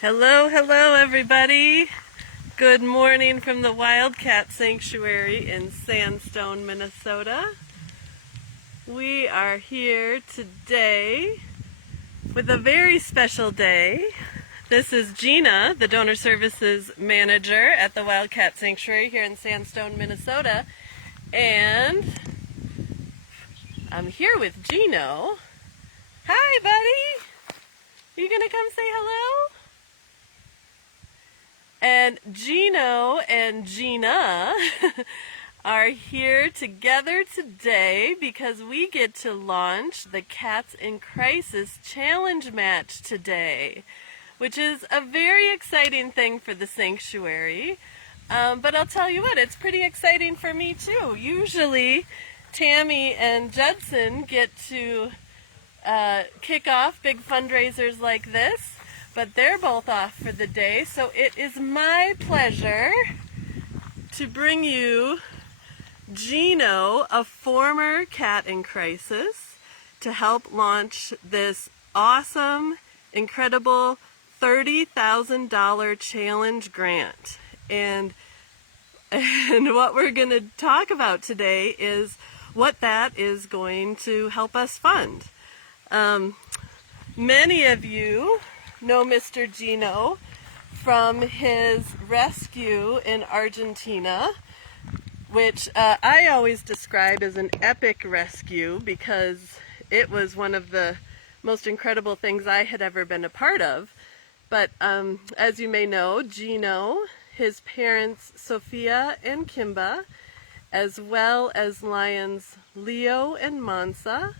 Hello, hello everybody. Good morning from the Wildcat Sanctuary in Sandstone, Minnesota. We are here today with a very special day. This is Gina, the Donor Services Manager at the Wildcat Sanctuary here in Sandstone, Minnesota. And I'm here with Gino. Hi, buddy. Are you gonna come say hello? And Gino and Jeanna are here together today because we get to launch the Cats in Crisis Challenge match today, which is a very exciting thing for the sanctuary. But I'll tell you what, it's pretty exciting for me too. Usually Tammy and Judson get to kick off big fundraisers like this, but they're both off for the day, so it is my pleasure to bring you Gino, a former cat in crisis, to help launch this awesome, incredible $30,000 challenge grant. And what we're going to talk about today is what that is going to help us fund. Many of you know Mr. Gino from his rescue in Argentina, which I always describe as an epic rescue because it was one of the most incredible things I had ever been a part of. But as you may know, Gino, his parents Sophia and Kimba, as well as lions Leo and Mansa,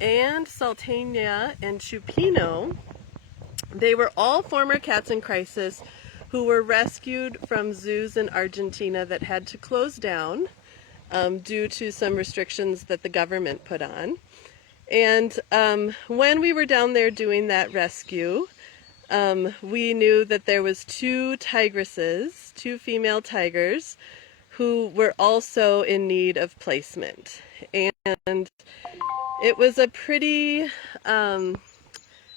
and Salteña and Chupino, they were all former cats in crisis who were rescued from zoos in Argentina that had to close down due to some restrictions that the government put on. And when we were down there doing that rescue, we knew that there was two tigresses, two female tigers, who were also in need of placement. And it was a pretty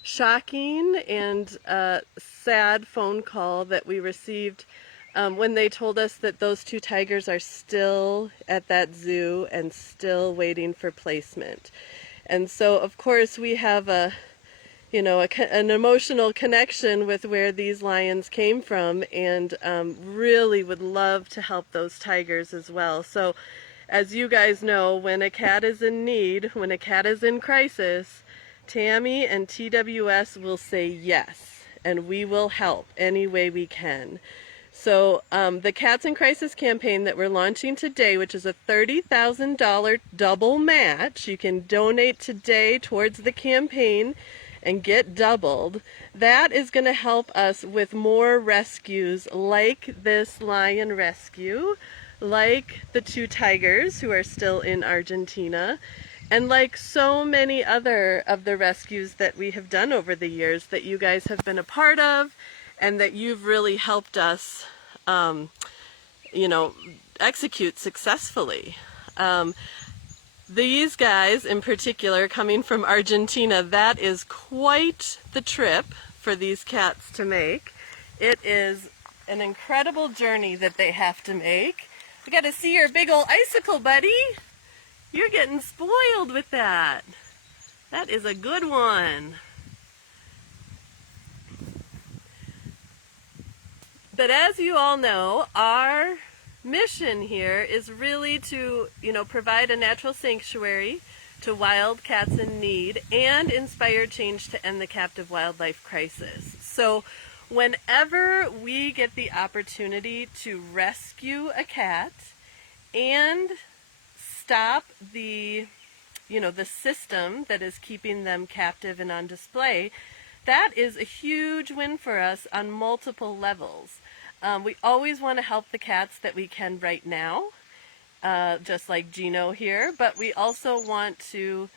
shocking and sad phone call that we received when they told us that those two tigers are still at that zoo and still waiting for placement. And so, of course, we have an emotional connection with where these lions came from, and really would love to help those tigers as well. So, as you guys know, when a cat is in need, when a cat is in crisis, Tammy and TWS will say yes, and we will help any way we can. So the Cats in Crisis campaign that we're launching today, which is a $30,000 double match, you can donate today towards the campaign and get doubled. That is going to help us with more rescues like this lion rescue, like the two tigers who are still in Argentina, and like so many other of the rescues that we have done over the years that you guys have been a part of and that you've really helped us, execute successfully. These guys in particular, coming from Argentina, that is quite the trip for these cats to make. It is an incredible journey that they have to make. We got to see your big old icicle, buddy. You're getting spoiled with that. That is a good one. But as you all know, our mission here is really to, provide a natural sanctuary to wild cats in need and inspire change to end the captive wildlife crisis. So whenever we get the opportunity to rescue a cat and stop the system that is keeping them captive and on display, that is a huge win for us on multiple levels. We always want to help the cats that we can right now, just like Gino here, but we also want to,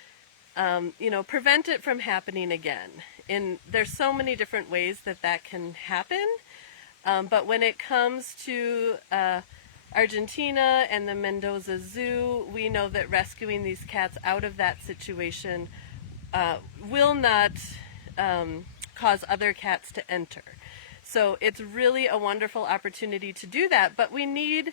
prevent it from happening again. And there's so many different ways that can happen, but when it comes to Argentina and the Mendoza Zoo, we know that rescuing these cats out of that situation will not cause other cats to enter. So it's really a wonderful opportunity to do that, but we need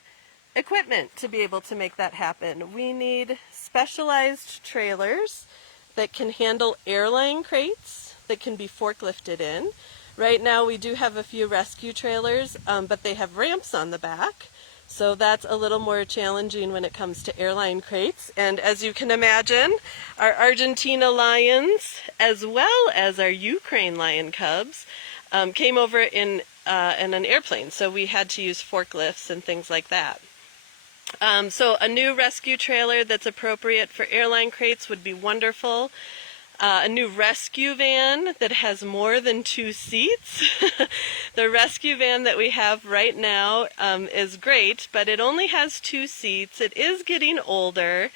equipment to be able to make that happen. We need specialized trailers that can handle airline crates that can be forklifted in. Right now we do have a few rescue trailers, but they have ramps on the back. So that's a little more challenging when it comes to airline crates. And as you can imagine, our Argentina lions, as well as our Ukraine lion cubs, came over in an airplane. So we had to use forklifts and things like that. So a new rescue trailer that's appropriate for airline crates would be wonderful. A new rescue van that has more than 2 seats. The rescue van that we have right now is great, but it only has 2 seats. It is getting older.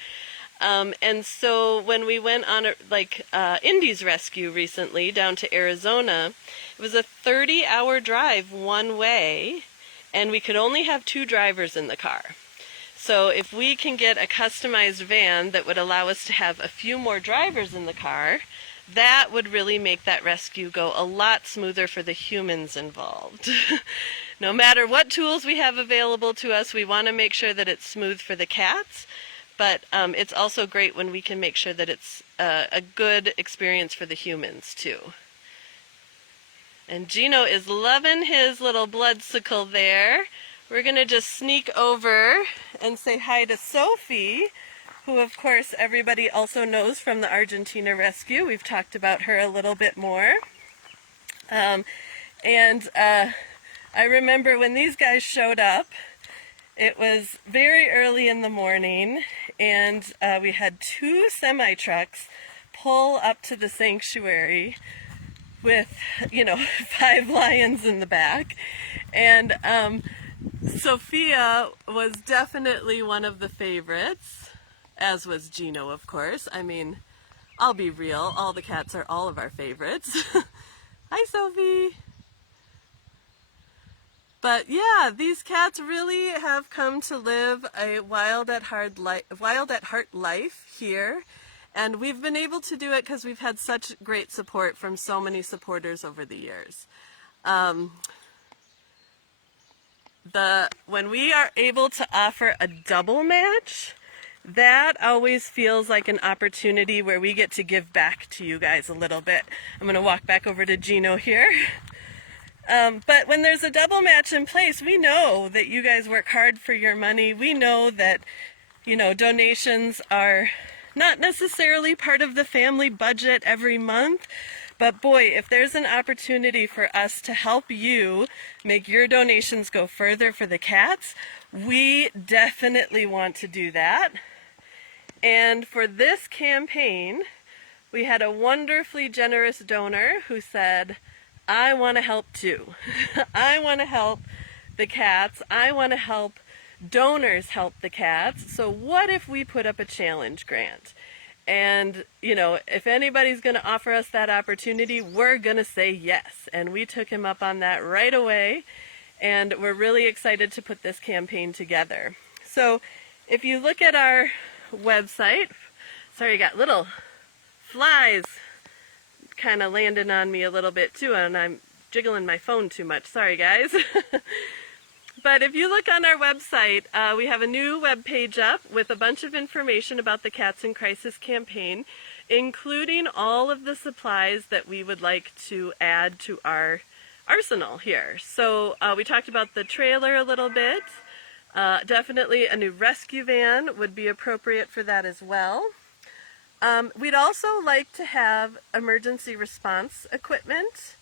And so when we went on Indy's rescue recently down to Arizona, it was a 30-hour drive one way, and we could only have 2 drivers in the car. So if we can get a customized van that would allow us to have a few more drivers in the car, that would really make that rescue go a lot smoother for the humans involved. No matter what tools we have available to us, we want to make sure that it's smooth for the cats, but it's also great when we can make sure that it's a good experience for the humans too. And Gino is loving his little bloodsicle there. We're going to just sneak over and say hi to Sofi, who of course everybody also knows from the Argentina rescue. We've talked about her a little bit more. I remember when these guys showed up, it was very early in the morning, and we had 2 semi-trucks pull up to the sanctuary with, 5 lions in the back. And Sophia was definitely one of the favorites, as was Gino, of course. I mean, I'll be real, all the cats are all of our favorites. Hi, Sophie! But yeah, these cats really have come to live a wild at heart life here, and we've been able to do it because we've had such great support from so many supporters over the years. When we are able to offer a double match, that always feels like an opportunity where we get to give back to you guys a little bit. I'm going to walk back over to Gino here. But when there's a double match in place, we know that you guys work hard for your money. We know that, donations are not necessarily part of the family budget every month. But boy, if there's an opportunity for us to help you make your donations go further for the cats, we definitely want to do that. And for this campaign, we had a wonderfully generous donor who said, I want to help too. I want to help the cats. I want to help donors help the cats. So what if we put up a challenge grant? And, if anybody's going to offer us that opportunity, we're going to say yes. And we took him up on that right away. And we're really excited to put this campaign together. So if you look at our website, sorry, you got little flies kind of landing on me a little bit too, and I'm jiggling my phone too much. Sorry, guys. But if you look on our website, we have a new web page up with a bunch of information about the Cats in Crisis campaign, including all of the supplies that we would like to add to our arsenal here. So we talked about the trailer a little bit. Definitely a new rescue van would be appropriate for that as well. We'd also like to have emergency response equipment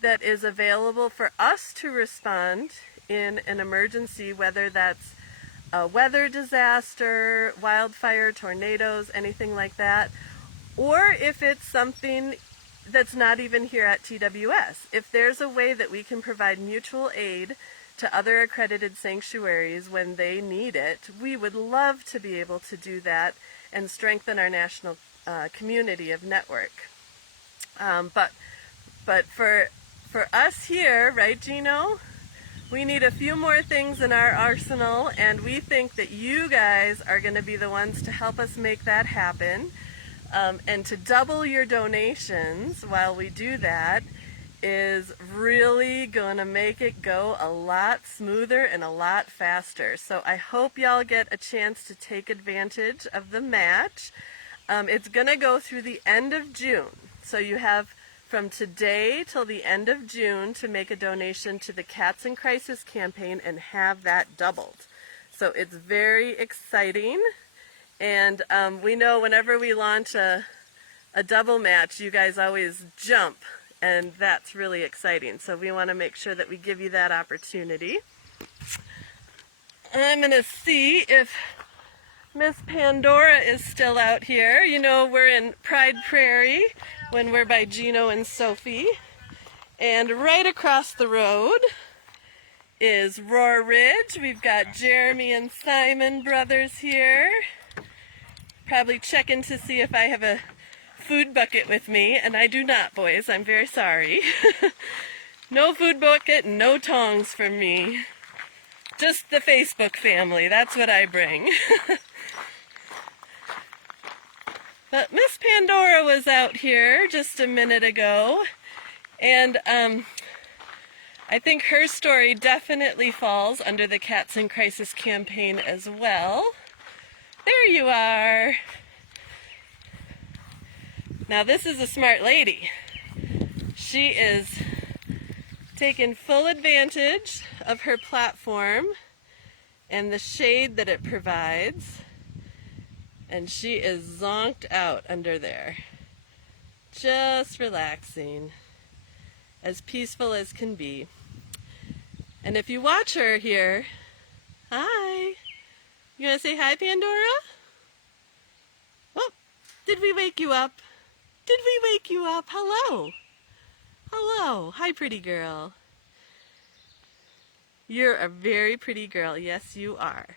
that is available for us to respond in an emergency, whether that's a weather disaster, wildfire, tornadoes, anything like that, or if it's something that's not even here at TWS. If there's a way that we can provide mutual aid to other accredited sanctuaries when they need it, we would love to be able to do that and strengthen our national community of network. But for us here, right, Gino? We need a few more things in our arsenal, and we think that you guys are going to be the ones to help us make that happen. And to double your donations while we do that is really gonna make it go a lot smoother and a lot faster. So I hope y'all get a chance to take advantage of the match. It's gonna go through the end of June. So you have from today till the end of June to make a donation to the Cats in Crisis campaign and have that doubled. So it's very exciting. And we know whenever we launch a double match, you guys always jump. And that's really exciting. So we want to make sure that we give you that opportunity. I'm going to see if Miss Pandora is still out here. You know, we're in Pride Prairie when we're by Gino and Sofi. And right across the road is Roar Ridge. We've got Jeremy and Simon brothers here. Probably checking to see if I have a food bucket with me, and I do not, boys. I'm very sorry. No food bucket, no tongs from me. Just the Facebook family, that's what I bring. But Miss Pandora was out here just a minute ago, and I think her story definitely falls under the Cats in Crisis campaign as well. There you are. Now this is a smart lady. She is taking full advantage of her platform and the shade that it provides, and she is zonked out under there, just relaxing, as peaceful as can be. And if you watch her here, hi, you want to say hi, Pandora? Oh, did we wake you up? Did we wake you up? Hello. Hello. Hi, pretty girl. You're a very pretty girl. Yes, you are.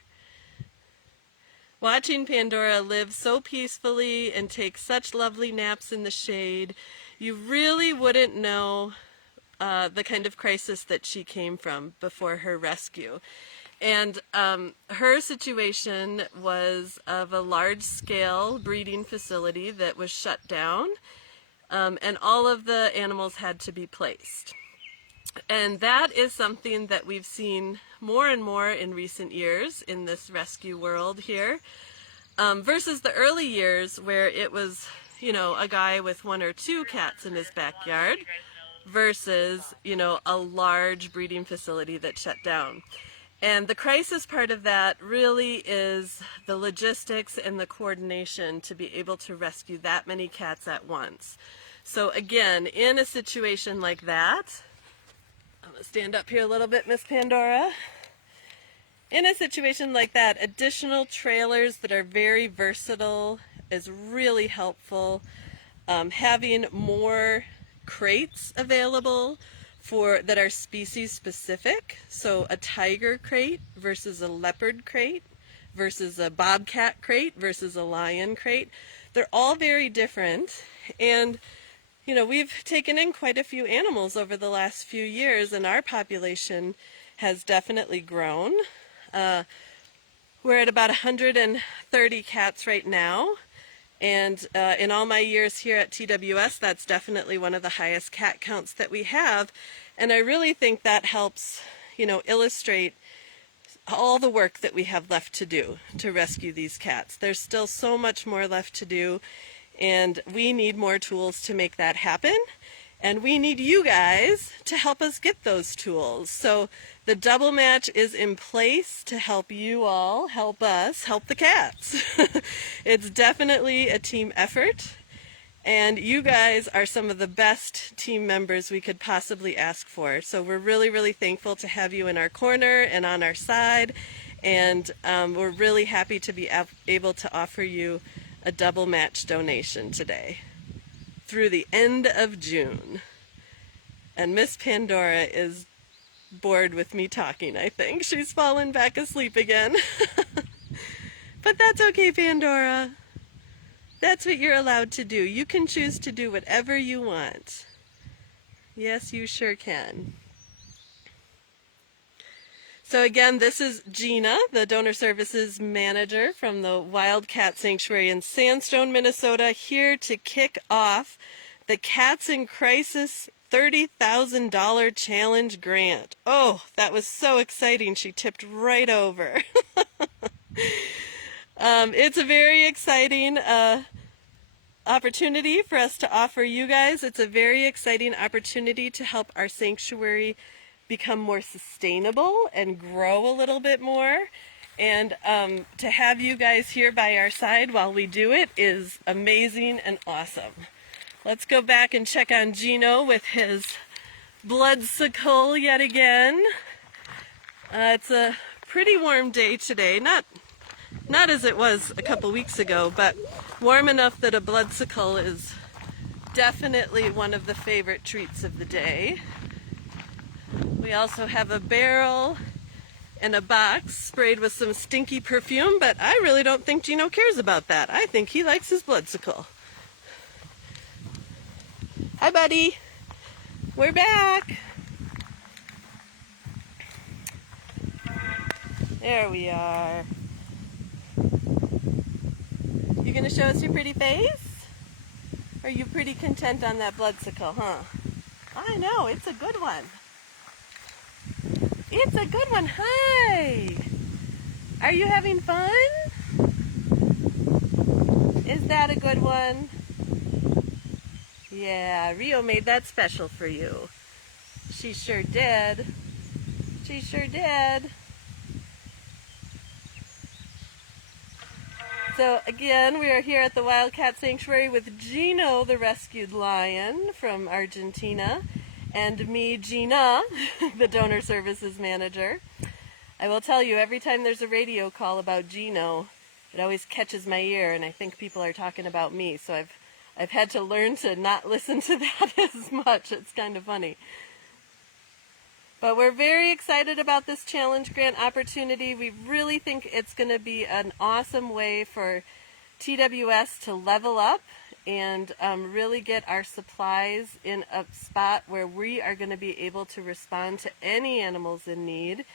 Watching Pandora live so peacefully and take such lovely naps in the shade, you really wouldn't know the kind of crisis that she came from before her rescue. And her situation was of a large-scale breeding facility that was shut down, and all of the animals had to be placed. And that is something that we've seen more and more in recent years in this rescue world here, versus the early years where it was, you know, a guy with 1 or 2 cats in his backyard versus, you know, a large breeding facility that shut down. And the crisis part of that really is the logistics and the coordination to be able to rescue that many cats at once. So again, in a situation like that, I'm going to stand up here a little bit, Miss Pandora. In a situation like that, additional trailers that are very versatile is really helpful. Having more crates available that are species specific, so a tiger crate versus a leopard crate versus a bobcat crate versus a lion crate. They're all very different, and you know, we've taken in quite a few animals over the last few years, and our population has definitely grown. We're at about 130 cats right now. And in all my years here at TWS, that's definitely one of the highest cat counts that we have. And I really think that helps, you know, illustrate all the work that we have left to do to rescue these cats. There's still so much more left to do, and we need more tools to make that happen. And we need you guys to help us get those tools. So the double match is in place to help you all help us help the cats. It's definitely a team effort, and you guys are some of the best team members we could possibly ask for. So we're really, really thankful to have you in our corner and on our side, and we're really happy to be able to offer you a double match donation today through the end of June. And Miss Pandora is bored with me talking, I think. She's fallen back asleep again. But that's okay, Pandora. That's what you're allowed to do. You can choose to do whatever you want. Yes, you sure can. So again, this is Gina, the Donor Services Manager from the Wildcat Sanctuary in Sandstone, Minnesota, here to kick off the Cats in Crisis $30,000 challenge grant. Oh, that was so exciting. She tipped right over. It's a very exciting opportunity for us to offer you guys. It's a very exciting opportunity to help our sanctuary become more sustainable and grow a little bit more. And to have you guys here by our side while we do it is amazing and awesome. Let's go back and check on Gino with his bloodsicle yet again. It's a pretty warm day today. Not as it was a couple weeks ago, but warm enough that a bloodsicle is definitely one of the favorite treats of the day. We also have a barrel and a box sprayed with some stinky perfume, but I really don't think Gino cares about that. I think he likes his bloodsicle. Hi, buddy. We're back. There we are. You gonna show us your pretty face? Are you pretty content on that bloodsicle, huh? I know, it's a good one. It's a good one. Hi. Are you having fun? Is that a good one? Yeah, Rio made that special for you. She sure did. She sure did. So again, we are here at the Wildcat Sanctuary with Gino, the rescued lion from Argentina, and me, Gina, the donor services manager. I will tell you, every time there's a radio call about Gino, it always catches my ear, and I think people are talking about me, so I've had to learn to not listen to that as much. It's kind of funny. But we're very excited about this challenge grant opportunity. We really think it's going to be an awesome way for TWS to level up and really get our supplies in a spot where we are going to be able to respond to any animals in need,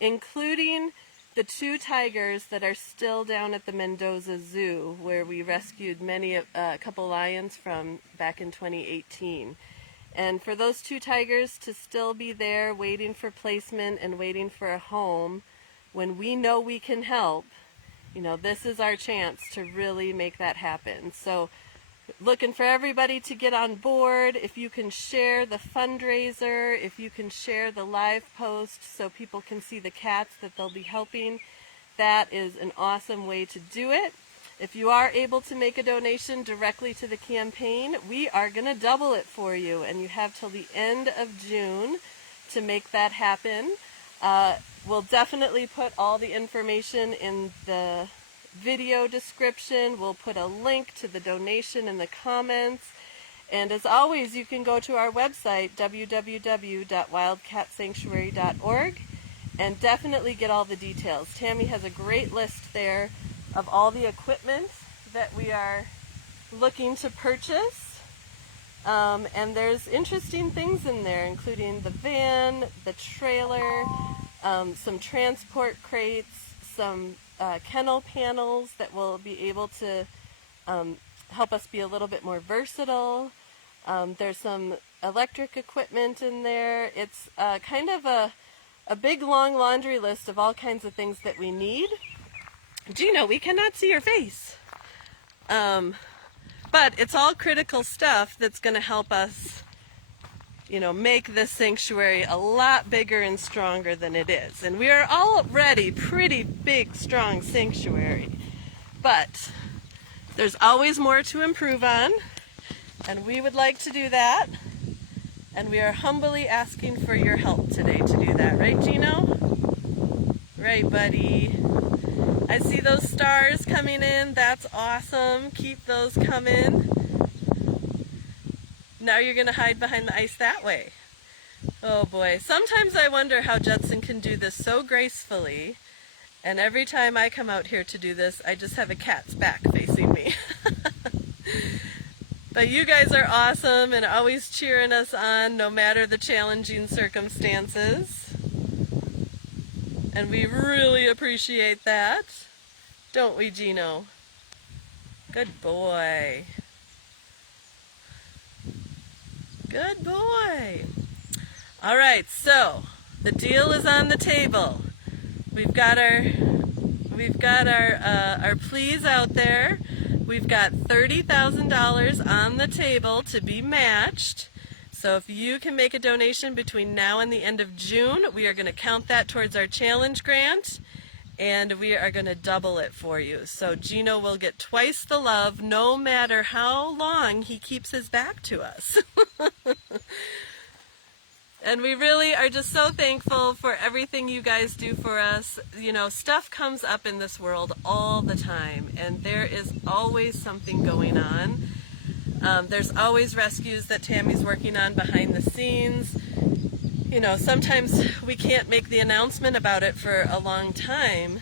including the 2 tigers that are still down at the Mendoza Zoo, where we rescued a couple lions from back in 2018. And for those 2 tigers to still be there waiting for placement and waiting for a home, when we know we can help, you know, this is our chance to really make that happen. So looking for everybody to get on board. If you can share the fundraiser, if you can share the live post so people can see the cats that they'll be helping, that is an awesome way to do it. If you are able to make a donation directly to the campaign, we are going to double it for you, and you have till the end of June to make that happen. We'll definitely put all the information in the video description. We'll put a link to the donation in the comments. And as always, you can go to our website, www.wildcatsanctuary.org, and definitely get all the details. Tammy has a great list there of all the equipment that we are looking to purchase. And there's interesting things in there, including the van, the trailer, some transport crates, some kennel panels that will be able to help us be a little bit more versatile. There's some electric equipment in there. It's kind of a big long laundry list of all kinds of things that we need. Gino, we cannot see your face. But it's all critical stuff that's going to help us, you know, make this sanctuary a lot bigger and stronger than it is. And we are already pretty big, strong sanctuary. But there's always more to improve on, and we would like to do that. And we are humbly asking for your help today to do that. Right, Gino? Right, buddy. I see those stars coming in. That's awesome. Keep those coming. Now you're going to hide behind the ice that way. Oh boy. Sometimes I wonder how Judson can do this so gracefully. And every time I come out here to do this, I just have a cat's back facing me. But you guys are awesome and always cheering us on no matter the challenging circumstances. And we really appreciate that. Don't we, Gino? Good boy. Good boy. All right, so the deal is on the table. We've got our pleas out there. We've got $30,000 on the table to be matched. So if you can make a donation between now and the end of June, we are going to count that towards our challenge grant, and we are going to double it for you. So Gino will get twice the love, no matter how long he keeps his back to us. And we really are just so thankful for everything you guys do for us. You know, stuff comes up in this world all the time, and there is always something going on. There's always rescues that Tammy's working on behind the scenes. You know, sometimes we can't make the announcement about it for a long time,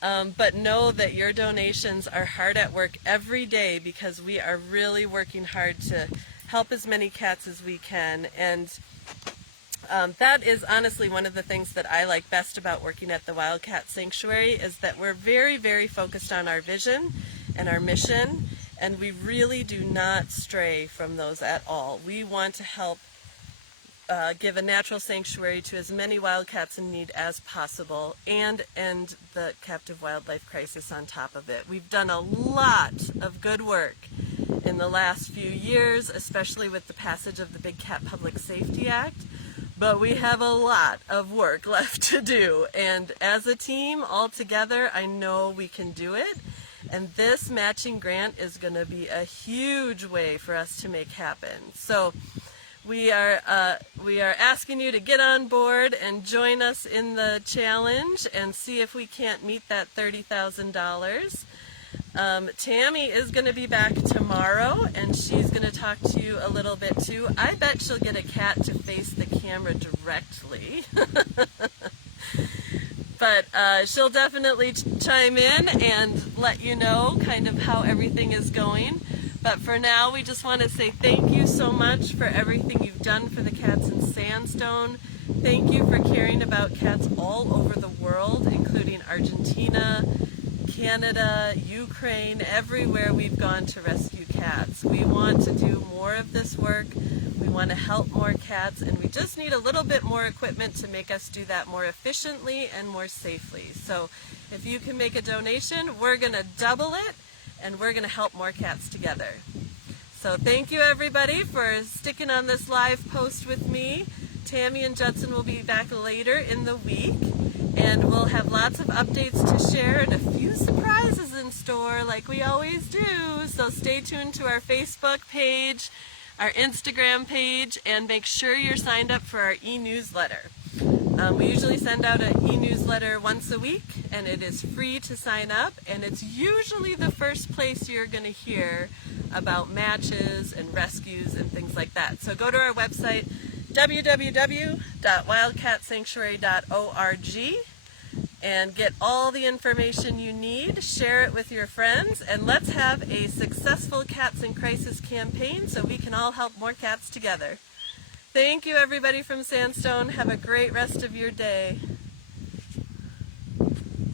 but know that your donations are hard at work every day, because we are really working hard to help as many cats as we can. And that is honestly one of the things that I like best about working at the Wildcat Sanctuary, is that we're very, very focused on our vision and our mission, and we really do not stray from those at all. We want to help give a natural sanctuary to as many wildcats in need as possible, and end the captive wildlife crisis on top of it. We've done a lot of good work in the last few years, especially with the passage of the Big Cat Public Safety Act. But we have a lot of work left to do, and as a team all together, I know we can do it. And this matching grant is going to be a huge way for us to make happen. So we are asking you to get on board and join us in the challenge and see if we can't meet that $30,000. Tammy is going to be back tomorrow, and she's going to talk to you a little bit too. I bet she'll get a cat to face the camera directly. But she'll definitely chime in and let you know kind of how everything is going. But for now, we just want to say thank you so much for everything you've done for the cats in Sandstone. Thank you for caring about cats all over the world, including Argentina, Canada, Ukraine, everywhere we've gone to rescue cats. We want to do more of this work. We want to help more cats, and we just need a little bit more equipment to make us do that more efficiently and more safely. So if you can make a donation, we're going to double it, and we're going to help more cats together. So thank you everybody for sticking on this live post with me. Tammy and Judson will be back later in the week, and we'll have lots of updates to share and a few surprises in store like we always do. So stay tuned to our Facebook page, our Instagram page, and make sure you're signed up for our e-newsletter. We usually send out an e-newsletter once a week, and it is free to sign up, and it's usually the first place you're going to hear about matches and rescues and things like that. So go to our website, www.wildcatsanctuary.org, and get all the information you need. Share it with your friends, and let's have a successful Cats in Crisis campaign so we can all help more cats together. Thank you everybody from Sandstone. Have a great rest of your day.